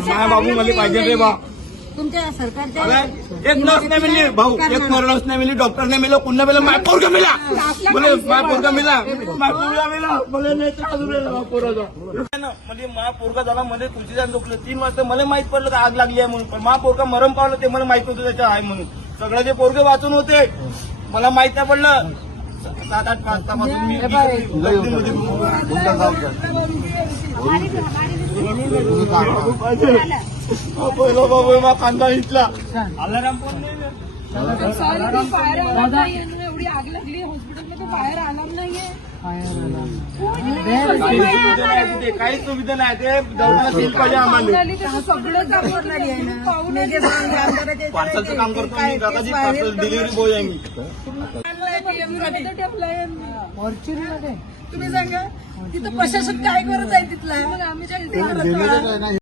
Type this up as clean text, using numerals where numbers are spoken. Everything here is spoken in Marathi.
माझ्या बाबू मला पाहिजे रे बा. तुमच्या सरकारच्या एक नर्स नाही मिळली भाऊ, एक नर्स नाही मिळली, डॉक्टर नाही मिळलं, पुन्हा मिळलं, माय पोरगा मिळला, मला माय पोरगा मिळला, माय पोरगा मिळला, मला नाही म्हणजे मा पोरगा झाला. मध्ये तुळशीच्या झोपलं 3 वाजता मला माहित पडलं आग लागली आहे म्हणून. पण मा पोरगा मरम पावलं ते मला माहित होतं त्याच्या आहे म्हणून. सगळे जे पोरगे वाचून होते मला माहित नाही पडलं. 7-8 वाजतापासून मी पहिला बाबा मा कांदा इथला अलाराम पण एवढी आग लागली हॉस्पिटलमध्ये बाहेर अलार्म नाहीये. काहीच सुविधा नाही. ते दवाखान्यात सीट पाहिजे आम्हाला. पार्सलचं काम करतो मी, दादाची पार्सल डिलिव्हरी बॉय आहे मी. तुम्ही सांगा तिथं प्रशासन काय करत आहे तिथला. आम्ही